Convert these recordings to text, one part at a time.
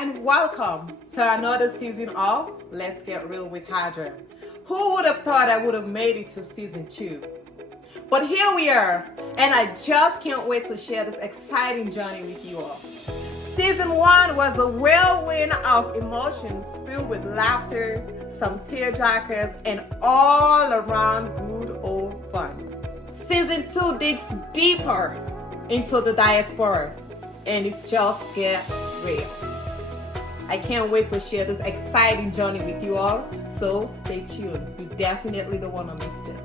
and welcome to another season of Let's Get Real with Haja. Who would have thought I would have made it to season 2? But here we are, and I just can't wait to share this exciting journey with you all. Season 1 was a whirlwind of emotions filled with laughter, some tearjerkers, and all around good old fun. Season 2 digs deeper into the diaspora, and it's just get real. I can't wait to share this exciting journey with you all, so stay tuned. You definitely don't want to miss this.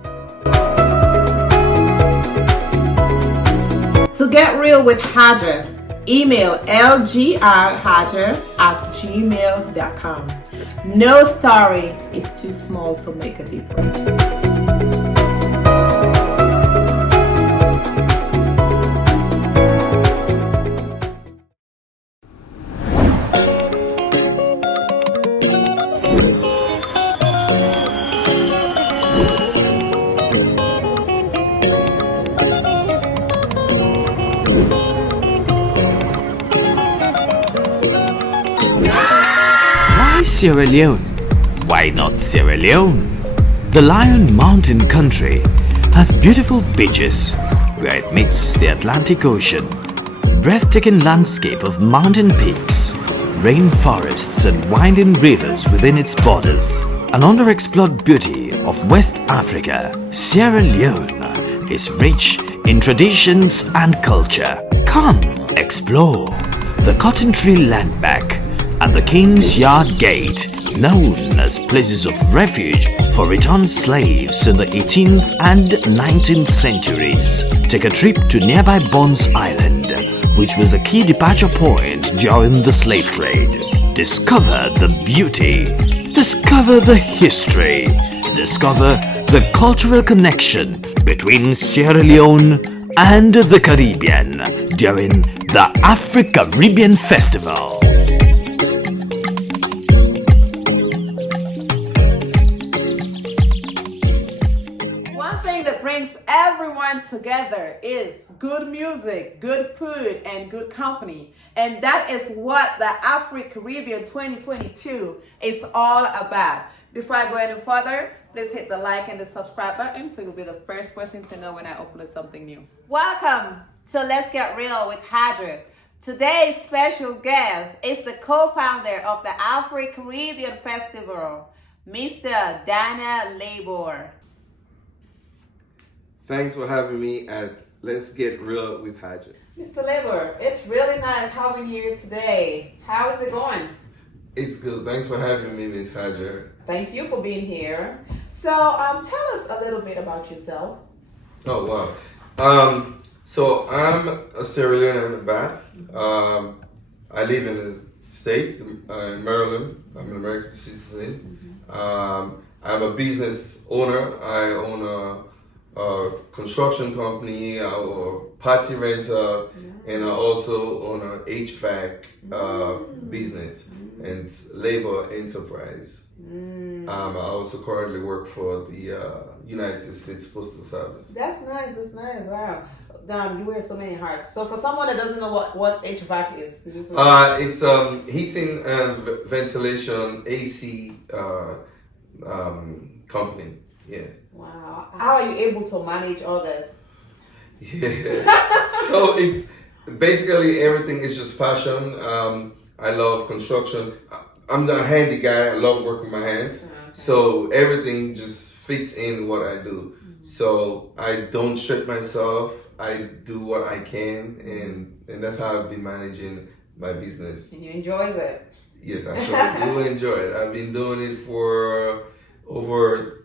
To get real with Haja, email lgrhaja@gmail.com. No story is too small to make a difference. Sierra Leone. Why not Sierra Leone? The Lion Mountain country has beautiful beaches where it meets the Atlantic Ocean, breathtaking landscape of mountain peaks, rainforests and winding rivers within its borders. An underexplored beauty of West Africa, Sierra Leone is rich in traditions and culture. Come explore the Cotton Tree Landmark and the King's Yard Gate, known as places of refuge for returned slaves in the 18th and 19th centuries. Take a trip to nearby Bones Island, which was a key departure point during the slave trade. Discover the beauty, discover the history, discover the cultural connection between Sierra Leone and the Caribbean during the AfriCaribbean Festival. Everyone together is good music, good food, and good company. And that is what the AfriCaribbean 2022 is all about. Before I go any further, please hit the like and the subscribe button so you'll be the first person to know when I upload something new. Welcome to Let's Get Real with Haja. Today's special guest is the co-founder of the AfriCaribbean Festival, Mr. Dana Labor. Thanks for having me at Let's Get Real with Haja. Mr. Labor, it's really nice having you here today. How is it going? It's good. Thanks for having me, Miss Haja. Thank you for being here. So, tell us a little bit about yourself. Oh, wow. So I'm a Sierra Leonean Bath. I live in the States, in Maryland. I'm an American citizen. I'm a business owner. I own a construction company, or party renter, and I also own an HVAC business and labor enterprise. I also currently work for the United States Postal Service. That's nice. Wow. You wear so many hats. So for someone that doesn't know what HVAC is, it's heating and ventilation AC company. Yes. Wow. How are you able to manage all this? Yeah. So it's basically everything is just passion. I love construction. I'm a handy guy. I love working my hands. Okay. So everything just fits in what I do. So I don't stretch myself. I do what I can, and that's how I've been managing my business. And you enjoy that? Yes, I sure do enjoy it. I've been doing it for over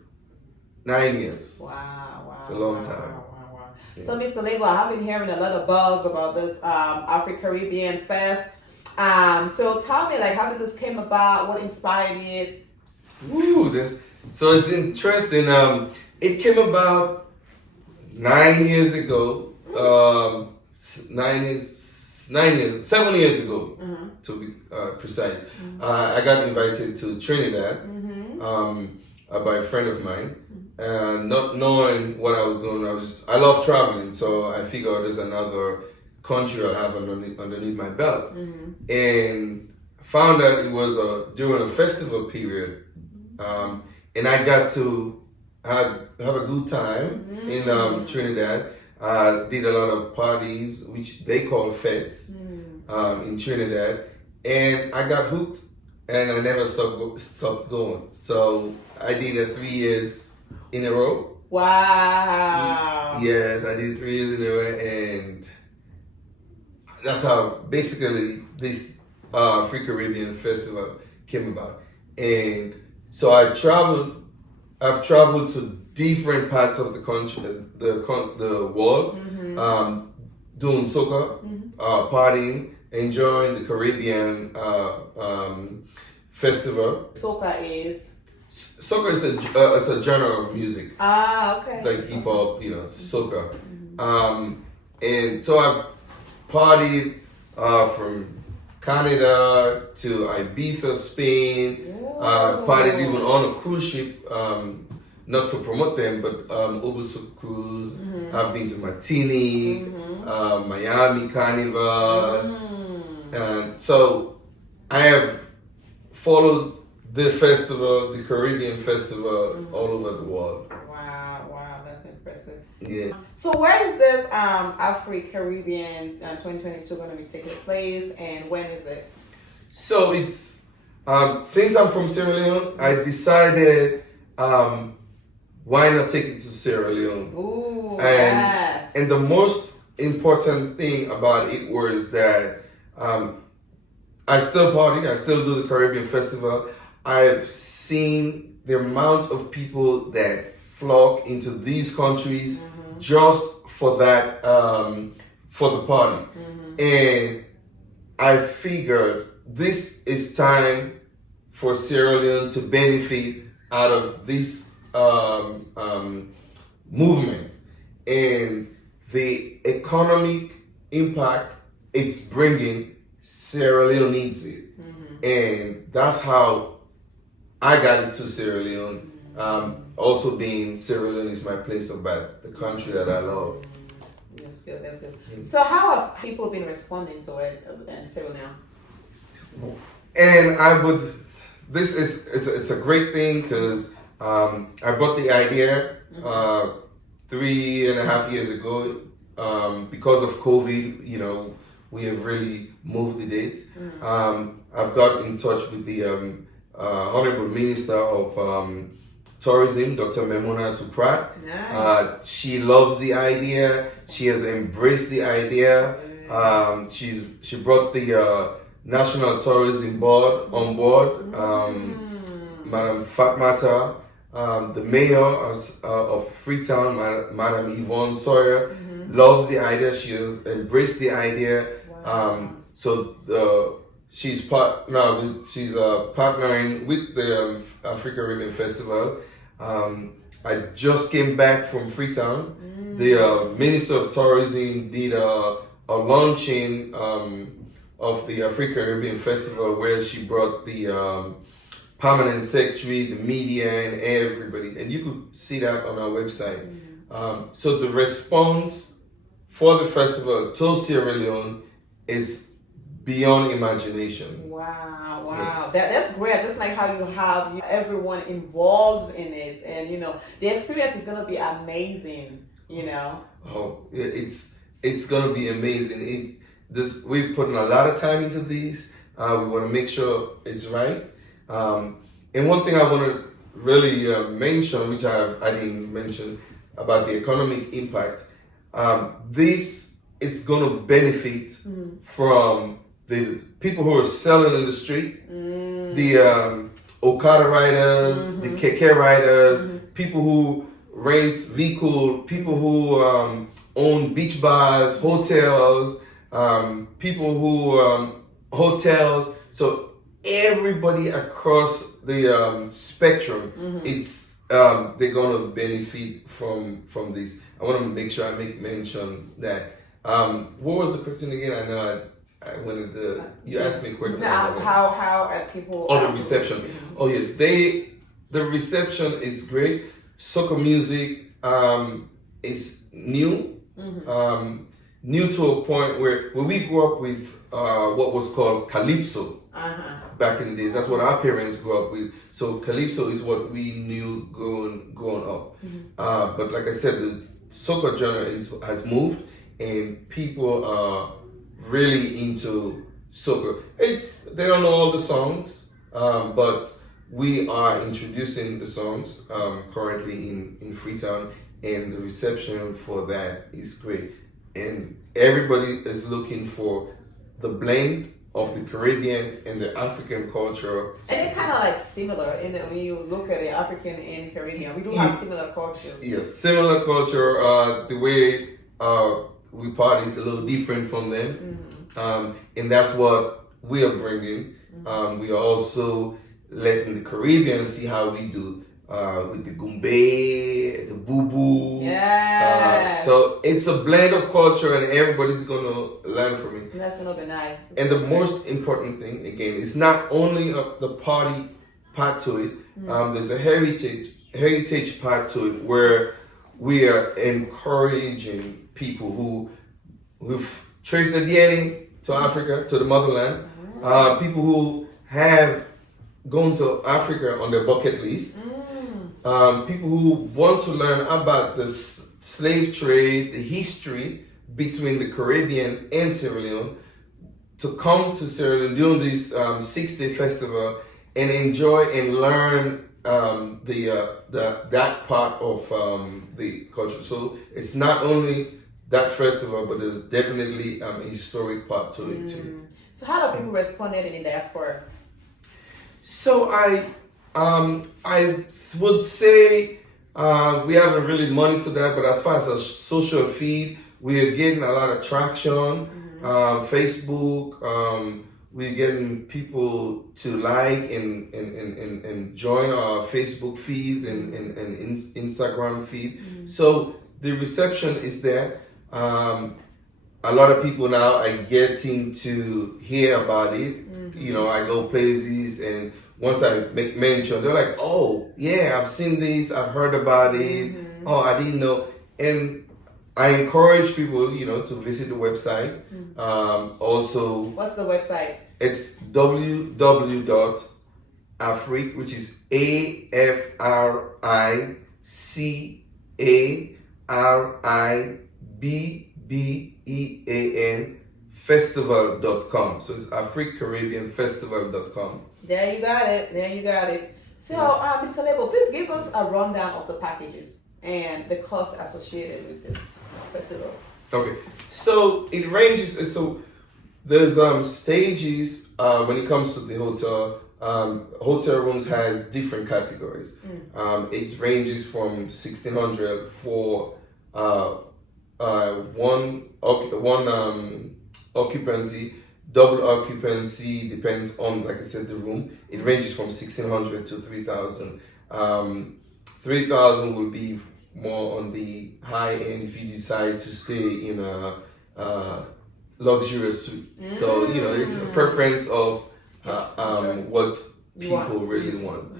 9 years. Wow. It's a long time. Wow. Yeah. So, Mr. Label, I've been hearing a lot of buzz about this AfriCaribbean Fest. So tell me, how did this came about? What inspired it? So it's interesting. It came about 9 years ago. 7 years ago, to be precise. I got invited to Trinidad by a friend of mine. And not knowing what I was doing, I love traveling, so I figured there's another country I have underneath my belt. And found out it was during a festival period, and I got to have a good time in Trinidad. Did a lot of parties, which they call fetes, in Trinidad, and I got hooked, and I never stopped going. So I did it 3 years in a row. Wow. Yes, I did 3 years in a row, and that's how basically this AfriCaribbean Festival came about. And so I've traveled to different parts of the country, the world, doing soca, partying, enjoying the Caribbean festival. Soca is It's a genre of music. okay. Like hip hop, soca. And so I've partied from Canada to Ibiza, Spain. I've partied even on a cruise ship. Not to promote them, but Obusu Cruise. I've been to Martini, Miami Carnival, and so I have followed the festival, the Caribbean Festival, all over the world. Wow, that's impressive. Yeah. So where is this AfriCaribbean 2022 going to be taking place, and when is it? So it's since I'm from Sierra Leone, I decided. Why not take it to Sierra Leone? Ooh, yes. And the most important thing about it was that I still party, I still do the Caribbean Festival. I've seen the amount of people that flock into these countries just for that, for the party. And I figured this is time for Sierra Leone to benefit out of this movement and the economic impact it's bringing. Sierra Leone needs it, and that's how I got into Sierra Leone. Also, being Sierra Leone is my place of birth, the country that I love. That's good. So, how have people been responding to it in Sierra Leone? And it's a great thing because. I brought the idea 3.5 years ago. Because of COVID, we have really moved the dates. I've got in touch with the Honorable Minister of Tourism, Dr. Memuna Tuprat. Nice. She loves the idea. She has embraced the idea. She brought the National Tourism Board on board. Madam Fatmata. The mayor of Freetown, Madam Yvonne Sawyer, loves the idea. She has embraced the idea. Wow. She's partnering with the AfriCaribbean Festival. I just came back from Freetown. The Minister of Tourism did a launching of the AfriCaribbean Festival where she brought the permanent secretary, the media, and everybody, and you could see that on our website. So the response for the festival to Sierra Leone is beyond imagination. Wow. Yes. That's great. Just like how you have everyone involved in it, and the experience is gonna be amazing. Oh, it's gonna be amazing. We're putting a lot of time into these. We want to make sure it's right. And one thing I want to really mention, which I didn't mention, about the economic impact, this is going to benefit from the people who are selling in the street, the Okada riders, the keke riders, people who rent vehicle, people who own beach bars, hotels, people who hotels. So everybody across the spectrum, it's they're gonna benefit from this. I want to make sure I make mention that. What was the question again? I know I wanted to. You asked me a question. How are people? Oh, the reception. Oh yes, the reception is great. Soca music is new. New to a point where we grew up with what was called calypso. back in the days. That's what our parents grew up with. So calypso is what we knew growing up. But like I said, the soca genre has moved, and people are really into soca. They don't know all the songs, but we are introducing the songs currently in Freetown, and the reception for that is great. And everybody is looking for the blend of the Caribbean and the African culture. And they're kind of like similar in that when you look at the African and Caribbean, we do have similar culture. Yes, similar culture. The way we party is a little different from them, and that's what we are bringing. We are also letting the Caribbean see how we do with the gumbe, the boo-boo. Yeah. So it's a blend of culture, and everybody's gonna learn from it. That's gonna be nice. And the most important thing, again, it's not only the party part to it. There's a heritage part to it, where we are encouraging people who've traced their DNA to Africa, to the motherland. People who have gone to Africa on their bucket list. People who want to learn about the slave trade, the history between the Caribbean and Sierra Leone, to come to Sierra Leone during this 6-day festival and enjoy and learn that part of the culture. So it's not only that festival, but there's definitely a historic part to it too. So how do people respond in the diaspora? So I would say we haven't really monitored that, but as far as a social feed, we are getting a lot of traction. Facebook, we're getting people to like and join our Facebook feed and Instagram feed. So the reception is there. A lot of people now are getting to hear about it. You know, I go places, and once I make mention, they're like, "Oh, yeah, I've seen this, I've heard about it. Oh, I didn't know." And I encourage people, you know, to visit the website. Also, what's the website? It's www.afric, which is AfriCaribbean Festival.com. So it's AfriCaribbean Festival.com. There you got it. So, Mr. Label, please give us a rundown of the packages and the cost associated with this festival. Okay, so it ranges. There's stages when it comes to the hotel. Hotel rooms has different categories. It ranges from 1,600 for one occupancy. Double occupancy depends on, like I said, the room. It ranges from 1,600 to 3,000. 3,000 will be more on the high end if you decide to stay in a luxurious suite. So, you know, it's a preference of what people really want.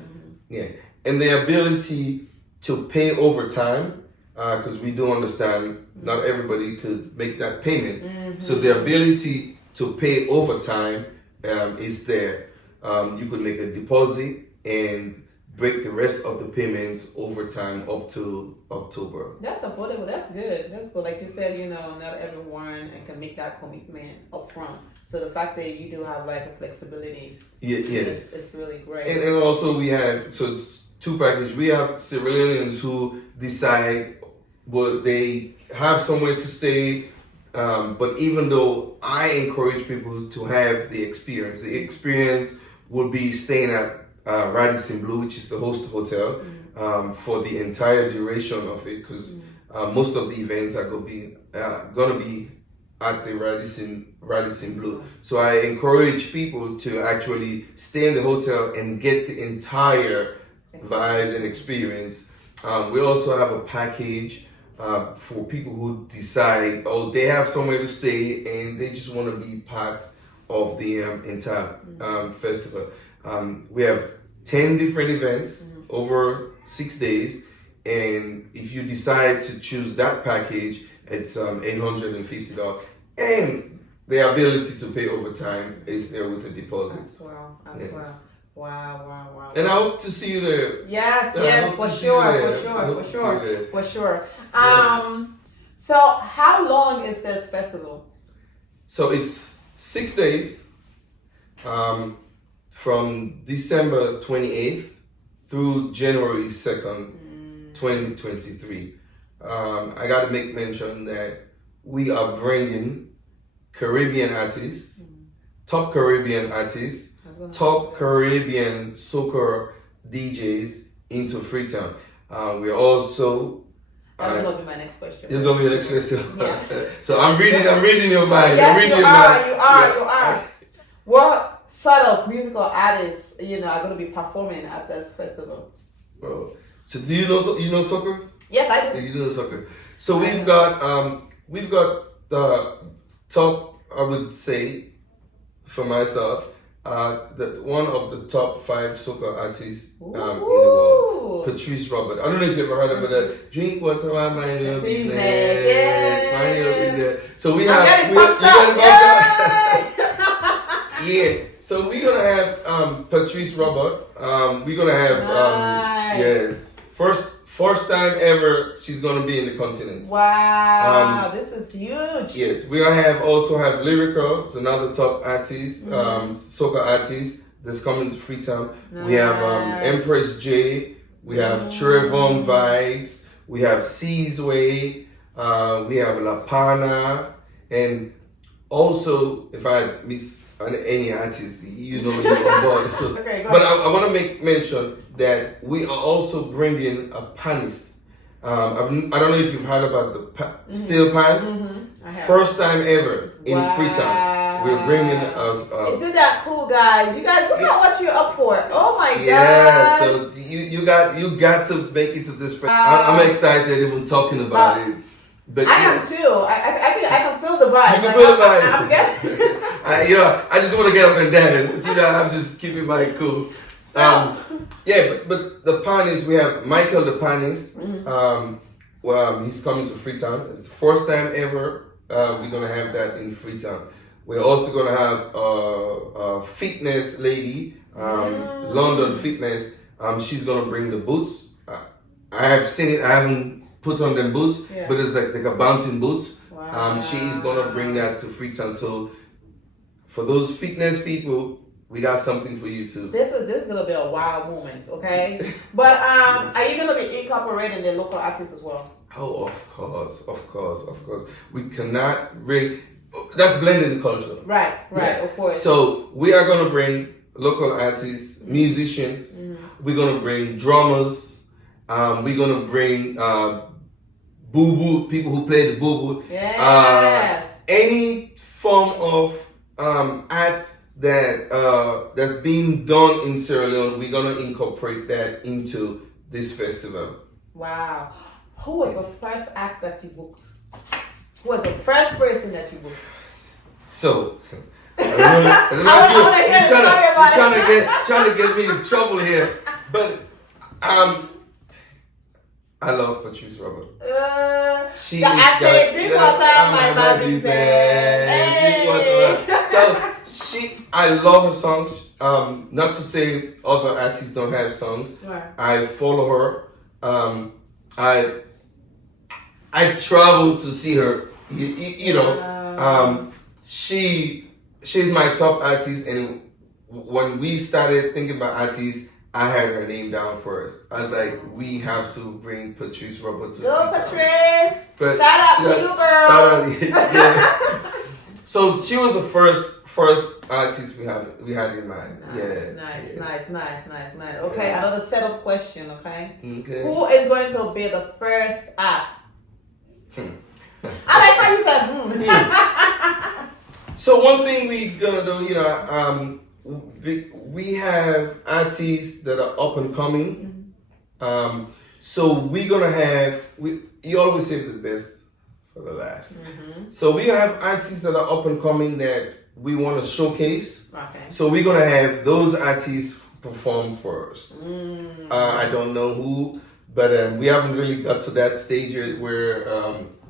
Yeah. And the ability to pay over time, because we do understand not everybody could make that payment. So the ability to pay over time is there. You could make a deposit and break the rest of the payments over time up to October. That's affordable. That's good. Like you said, you know, not everyone can make that commitment up front. So the fact that you do have like a flexibility, yes, it's really great. And also we have, so it's two packages. We have Sierra Leoneans who decide, well, they have somewhere to stay. But even though I encourage people to have the experience would be staying at Radisson Blu, which is the host hotel, for the entire duration of it, because most of the events are gonna be at the Radisson Blu. So I encourage people to actually stay in the hotel and get the entire vibes and experience. We also have a package for people who decide, they have somewhere to stay and they just want to be part of the entire festival. We have 10 different events over 6 days, and if you decide to choose that package, it's $850. And the ability to pay overtime is there with the deposit. As well. Yes. Wow. And I hope to see you there. Yes, Yeah, I yes, hope for to see you there. I sure, hope to see you there. for sure. Yeah. So how long is this festival? So it's 6 days, from December 28th through January 2nd, 2023. I got to make mention that we are bringing Caribbean artists, top Caribbean artists, top Caribbean soca DJs into Freetown. We're also. That's gonna be my next question. It's gonna be your next question. Yeah. So I'm reading your mind. Yes, I'm reading you your mind. you are. What sort of musical artists, are gonna be performing at this festival? Well, so do you know soca? Yes, I do. You know soca. So we've got the top, I would say, for myself, that one of the top 5 soca artists in the world, Patrice Robert. I don't know if you ever heard about that. Drink water, mind your business. Mind your business. So we have. Yeah. So we're gonna have Patrice Robert. We're gonna have yes, first time ever she's gonna be in the continent. Wow, this is huge. Yes, we also have Lyrica, it's another top artist, soca artist that's coming to Freetown. Nice. We have Empress J, we have Trevon Vibes, we have Seasway, we have La Pana, and also if I miss any artist, you're on board. So, okay, but I want to make mention that we are also bringing a panist. I don't know if you've heard about the steel pan. First time ever in Freetown. We're bringing us. Isn't that cool, guys? You guys, look at what you're up for. Oh my god! Yeah, so you got to make it to this. I'm excited even talking about it. But I am too. I can feel the vibe. You can feel the vibe. I'm getting. I just want to get up and dance. I'm just keeping my cool. But the panist, we have Michael the panist. He's coming to Freetown. It's the first time ever we're gonna have that in Freetown. We're also gonna have a fitness lady, London Fitness. She's gonna bring the boots. I have seen it. I haven't put on them boots, but it's like a bouncing boots. Wow. She is gonna bring that to Freetown. So for those fitness people, we got something for you too. This is gonna be a wild moment, okay? But are you gonna be incorporating the local artists as well? Oh, of course. We cannot bring. That's blending the culture. Right, of course. So we are gonna bring local artists, musicians. We're gonna bring drummers. We're gonna bring boo-boo, people who play the boo-boo. Yes. Any form of art that's being done in Sierra Leone, we're gonna incorporate that into this festival. Wow. Who was the first act that you booked? Who was the first person that you booked? So I don't know if you're trying to get me in trouble here, but I love Patrice Robert. She is drink water, my business. So I love her songs. Not to say other artists don't have songs. Right. I follow her. I travel to see her. She's my top artist, and when we started thinking about artists, I had her name down first. I was like, we have to bring Patrice Robert to Go Patrice! Shout out to you, girl! Shout out, yeah. So she was the first artist we had in mind. Nice. Okay, another setup question, okay? Who is going to be the first act? I like how you said, So one thing we're gonna do, we have artists that are up and coming. So we're gonna have, you always save the best for the last. So we have artists that are up and coming that we want to showcase. Okay. So we're gonna have those artists perform first. I don't know who, but we haven't really got to that stage yet where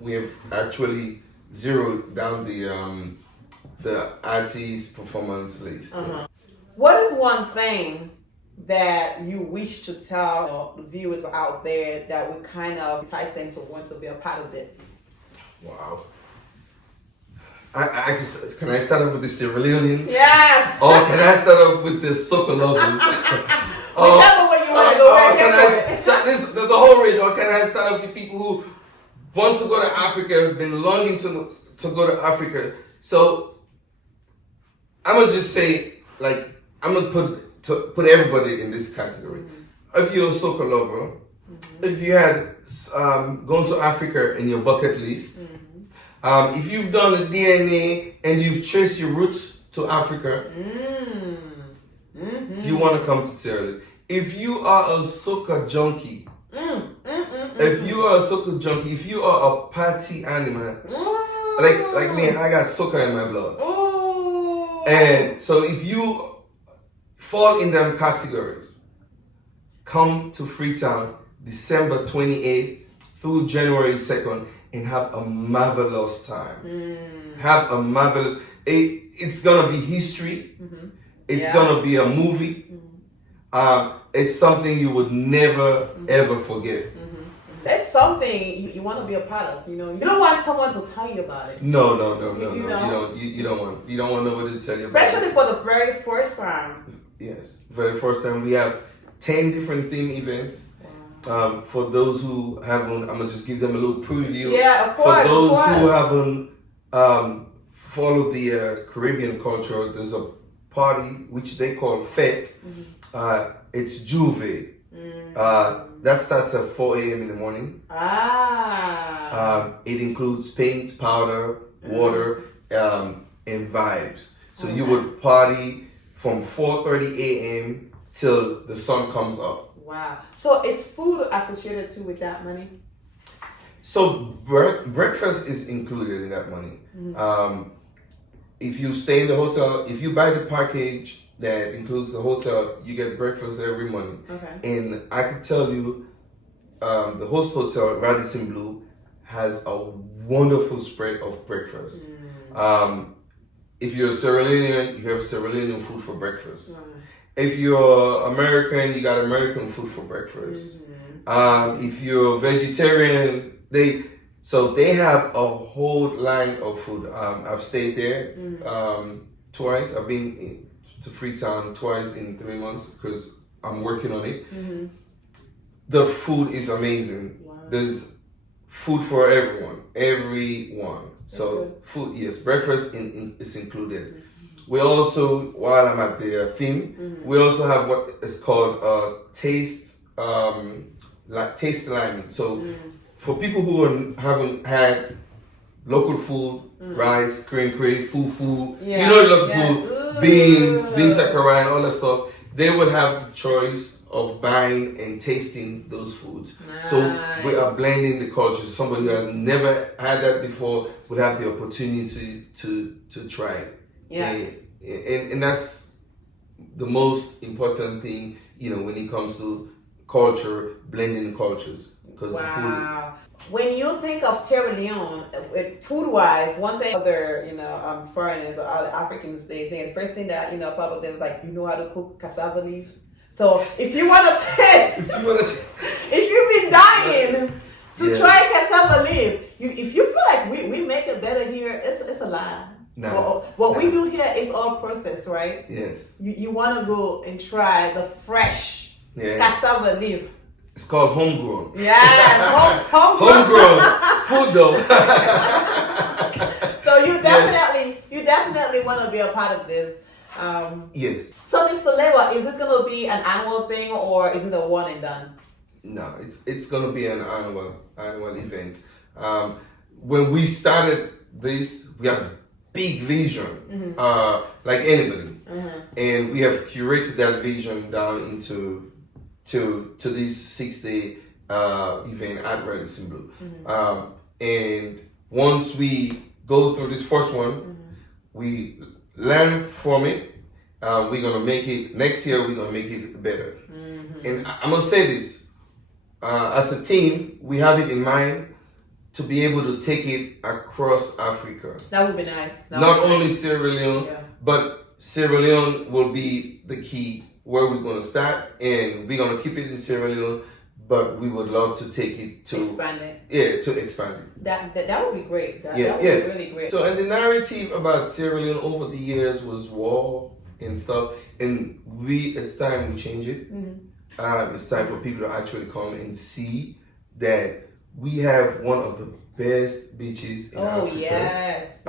we have actually zeroed down the artist performance list. Uh-huh. What is one thing that you wish to tell the viewers out there that would kind of entice them to want to be a part of it? Wow. Can I start off with the Sierra Leoneans? Yes. Or can I start off with the Soca lovers? Whichever way you want to go. So there's a whole range. Or can I start off with people who want to go to Africa, have been longing to go to Africa? So I'm gonna just say, like, I'm gonna put everybody in this category. Mm-hmm. If you're a Soca lover, mm-hmm. if you had gone to Africa in your bucket list, mm-hmm. Mm-hmm. If you've done a DNA and you've traced your roots to Africa, mm-hmm. do you want to come to Sierra Leone? If you are a Soca junkie, if you are a Soca junkie, if you are a party animal, like me, I got Soca in my blood. Ooh. And so if you fall in them categories, come to Freetown December 28th through January 2nd and have a marvelous time. Have a marvelous, it's gonna be history. Mm-hmm. It's gonna be a movie. Mm-hmm. It's something you would never ever forget. Mm-hmm. That's something you want to be a part of. You know, you don't want someone to tell you about it. No. You don't want nobody to tell you about it. Especially for the very first time. Yes, very first time. We have 10 different theme events. Wow. For those who haven't, I'm gonna just give them a little preview. Yeah, of course. For those who haven't followed the Caribbean culture, there's a party which they call fete. Mm-hmm. It's Jouvert. That starts at 4 a.m. in the morning. It includes paint, powder, water, and vibes. So you would party from 4:30 a.m. till the sun comes up. Wow. So is food associated too with that money? So breakfast is included in that money. Mm-hmm. If you stay in the hotel, if you buy the package that includes the hotel, you get breakfast every morning. Okay. And I can tell you, the host hotel, Radisson Blu, has a wonderful spread of breakfast. If you're a Sierra Leonean, you have Sierra Leonean food for breakfast. If you're American, you got American food for breakfast. If you're vegetarian, they have a whole line of food. I've stayed there twice. I've been to Freetown twice in 3 months because I'm working on it. Mm-hmm. The food is amazing. Wow. There's food for everyone. So food, yes, breakfast is included. Mm-hmm. We also, while I'm at the theme, we also have what is called taste lining. So for people who haven't had local food, rice, cream, fufu, you know local food, beans sakura and all that stuff, they would have the choice of buying and tasting those foods. Nice. So we are blending the cultures. Somebody who has never had that before would have the opportunity to try it. Yeah. And that's the most important thing, when it comes to culture, blending cultures. Because the food. When you think of Sierra Leone, food-wise, one thing other, foreigners or other Africans, they think the first thing that, pop up there is like, you know how to cook cassava leaves? So if you want to test, if you've been dying to try cassava leaf, if you feel like we make it better here, it's a lie. What we do here is all processed, right? Yes. You want to go and try the fresh cassava leaf. It's called homegrown. Yes, homegrown food though. So you definitely want to be a part of this. Yes. So Mr. Lewa, is this going to be an annual thing or is it a one and done? No, it's going to be an annual event. When we started this, we have a big vision, like anybody, and we have curated that vision down into this 6-day event at Radisson Blu. And once we go through this first one, we learn from it. We're gonna make it next year. We're gonna make it better. And I'm gonna say this: as a team, we have it in mind to be able to take it across Africa. That would be nice. Not only Sierra Leone, yeah. but Sierra Leone will be the key where we're going to start, and we're going to keep it in Sierra Leone, but we would love to take it to expand it. Yeah, to expand it. That would be great. That would be really great. So, and the narrative about Sierra Leone over the years was war and stuff, and it's time we change it. It's time for people to actually come and see that we have one of the best beaches in Africa. Yes.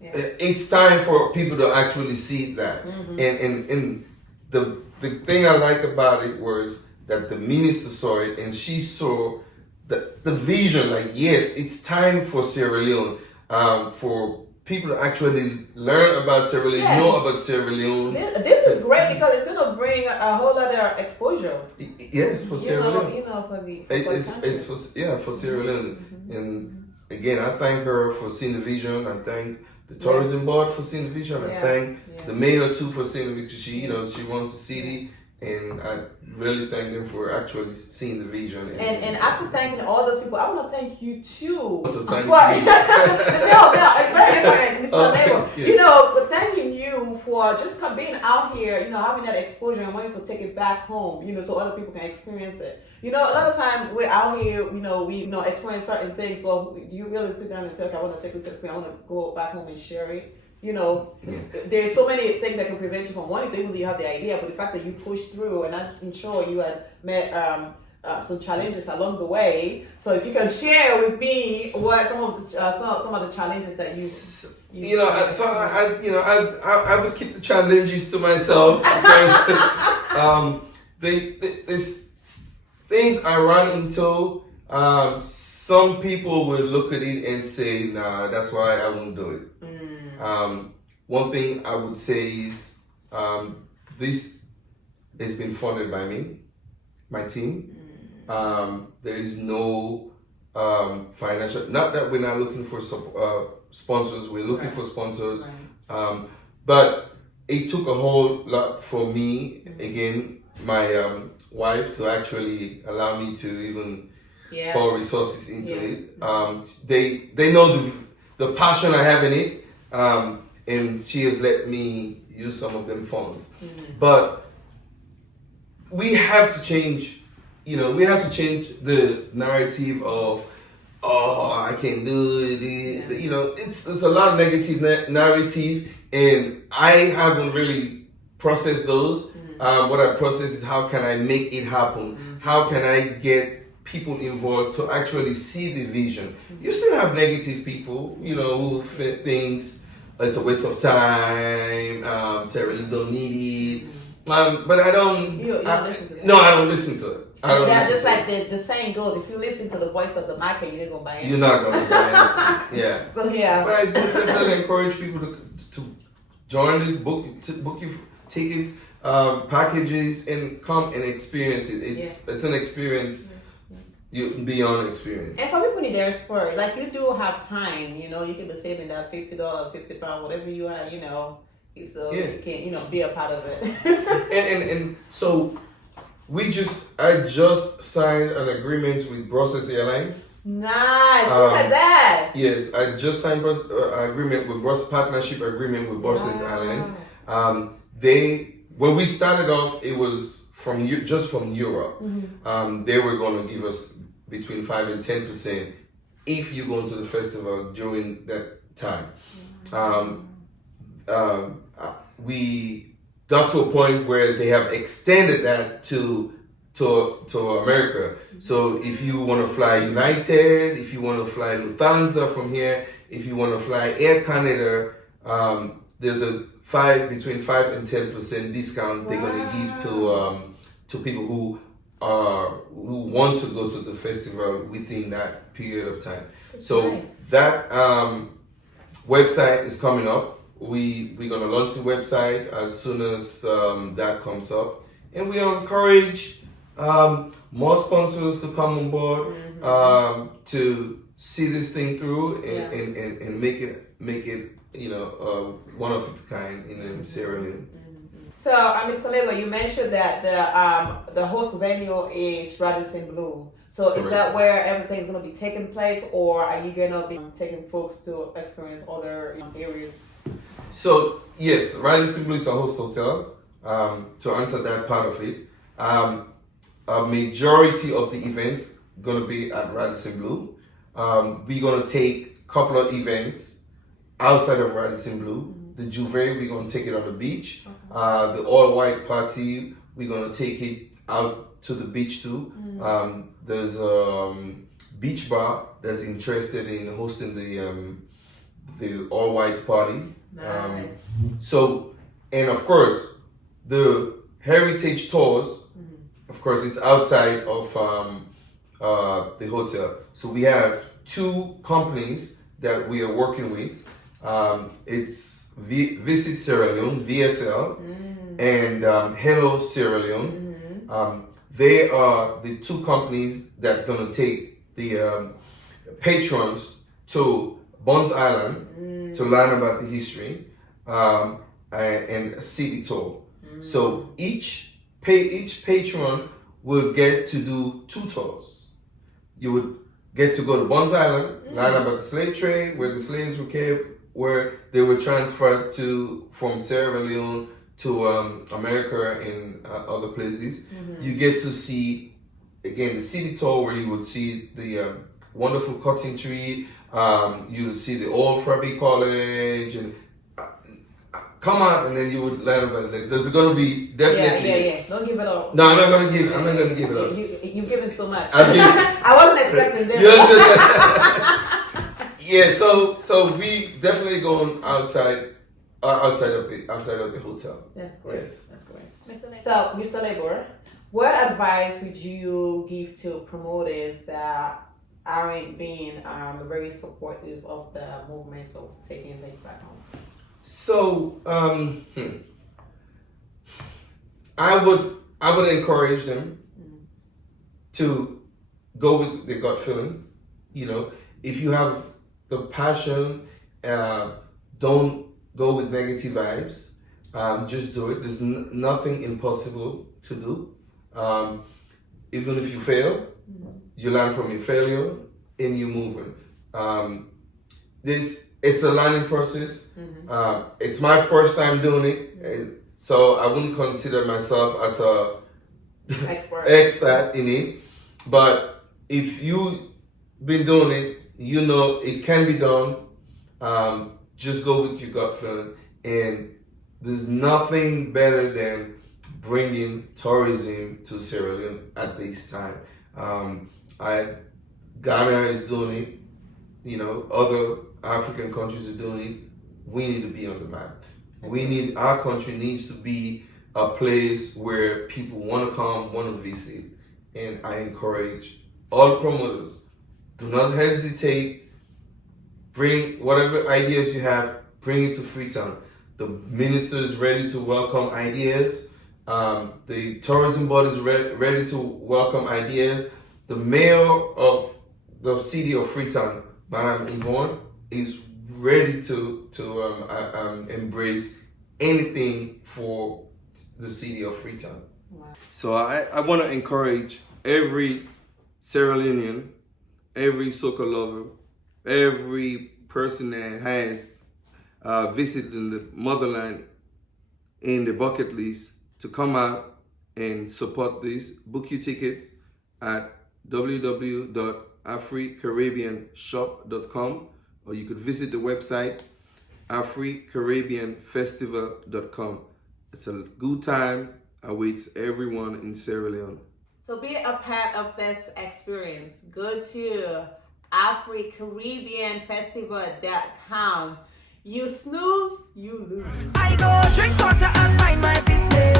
It's time for people to actually see that. And the thing I like about it was that the minister saw it, and she saw the vision, like, yes, it's time for Sierra Leone, for people to actually learn about Sierra Leone, know about Sierra Leone. This is great because it's going to bring a whole lot of exposure. Yes, for Sierra Leone. For Sierra Leone. And again, I thank her for seeing the vision. I thank the tourism board for seeing the vision. I thank the mayor too for seeing the vision. She runs the city. And I really thank them for actually seeing the vision. And after thanking all those people, I want to thank you too. To thank you. No, it's very important, Mr. Label. Yes. For thanking you for just being out here, having that exposure and wanting to take it back home, so other people can experience it. A lot of time we're out here, we experience certain things, but do you really sit down and say, okay, I want to take this experience, I want to go back home and share it? There's so many things that can prevent you from wanting to, even though you have the idea, but the fact that you pushed through, and I'm sure you had met some challenges along the way. So if you can share with me what some of the challenges that I would keep the challenges to myself because there's things I run into. Some people will look at it and say, nah, that's why I won't do it. One thing I would say is this has been funded by me, my team. There is no financial, not that we're not looking for sponsors, we're looking for sponsors. But it took a whole lot for me, again, my wife, to actually allow me to even pour resources into it. They know the passion I have in it. And she has let me use some of them funds. But we have to change, the narrative of, I can't do it. It's a lot of negative narrative, and I haven't really processed those. What I process is, how can I make it happen? How can I get people involved to actually see the vision? You still have negative people, who fit things. It's a waste of time. Sarah, you don't need it. But I don't. I don't listen to it. Just like the saying goes: if you listen to the voice of the market, you're not gonna buy it. You're not gonna buy it. Yeah. So But I do definitely encourage people to join this book your tickets, packages, and come and experience it. It's an experience. Beyond experience. And for people in their sport, like, you do have time, you can be saving that $50, £50, whatever you have, so you can, be a part of it. and so I just signed an agreement with Brussels Airlines. Nice, look at that. Yes, I just signed partnership agreement with Brussels Airlines. When we started off, it was from Europe. They were going to give us between 5 and 10% if you go to the festival during that time. We got to a point where they have extended that to America. So if you want to fly United, if you want to fly Lufthansa from here, if you want to fly Air Canada, there's a between 5 and 10% discount they're going to give to people who want to go to the festival within that period of time. That website is coming up. We're going to launch the website as soon as that comes up, and we encourage more sponsors to come on board to see this thing through and make it one of its kind in Sierra Leone. So, Mr. Lelo, you mentioned that the host venue is Radisson Blu. So is Correct. that where everything's gonna be taking place, or are you gonna be taking folks to experience other areas? So yes, Radisson Blue is a host hotel. To answer that part of it, a majority of the events gonna be at Radisson Blue. We're gonna take a couple of events outside of Radisson Blue. The Jouvert, we're gonna take it on the beach. The all white party, we're gonna take it out to the beach too. There's a beach bar that's interested in hosting the all white party. Nice. So, and of course, the heritage tours, of course, it's outside of the hotel. So we have two companies that we are working with. It's Visit Sierra Leone, VSL, and Hello Sierra Leone. They are the two companies that gonna take the patrons to Bonds Island to learn about the history and a city tour. So each patron will get to do 2 tours. You would get to go to Bonds Island, learn about the slave trade, where the slaves were kept, where they were transferred from Sierra Leone to America and other places. You get to see, again, the city tour, where you would see the wonderful cotton tree, you would see the old Fairby College, and come out, and then you would learn about it. There's going to be definitely... Yeah. Don't give it all. No, I'm not going to give it up. You've given so much. I've given- I wasn't expecting this. Yeah, so we definitely going outside of the hotel. That's great. Yes. That's great. So, Mr. Labor, what advice would you give to promoters that aren't being very supportive of the movements of taking things back home? So, I would encourage them to go with their gut feelings. You know, if you have the passion, don't go with negative vibes. Just do it. There's nothing impossible to do. Even if you fail, you learn from your failure and you move on. It's a learning process. It's my first time doing it, and so I wouldn't consider myself as a expert in it. But if you've been doing it, you know it can be done. Just go with your gut feeling, and there's nothing better than bringing tourism to Sierra Leone at this time. Ghana is doing it. You know, other African countries are doing it. We need to be on the map. Our country needs to be a place where people want to come, want to visit. And I encourage all promoters, do not hesitate. Bring whatever ideas you have, bring it to Freetown. The minister is ready to welcome ideas. The tourism board is ready to welcome ideas. The mayor of the city of Freetown, Madam Yvonne, is ready to embrace anything for the city of Freetown. Wow. So I want to encourage every Sierra Leonean, every Soca lover, every person that has visited the motherland in the bucket list to come out and support this. Book your tickets at www.africaribbeanshop.com, or you could visit the website AfriCaribbeanFestival.com. It's a good time awaits everyone in Sierra Leone. So be a part of this experience. Go to AfriCaribbeanFestival.com. You snooze, you lose. I go drink water and mind my business.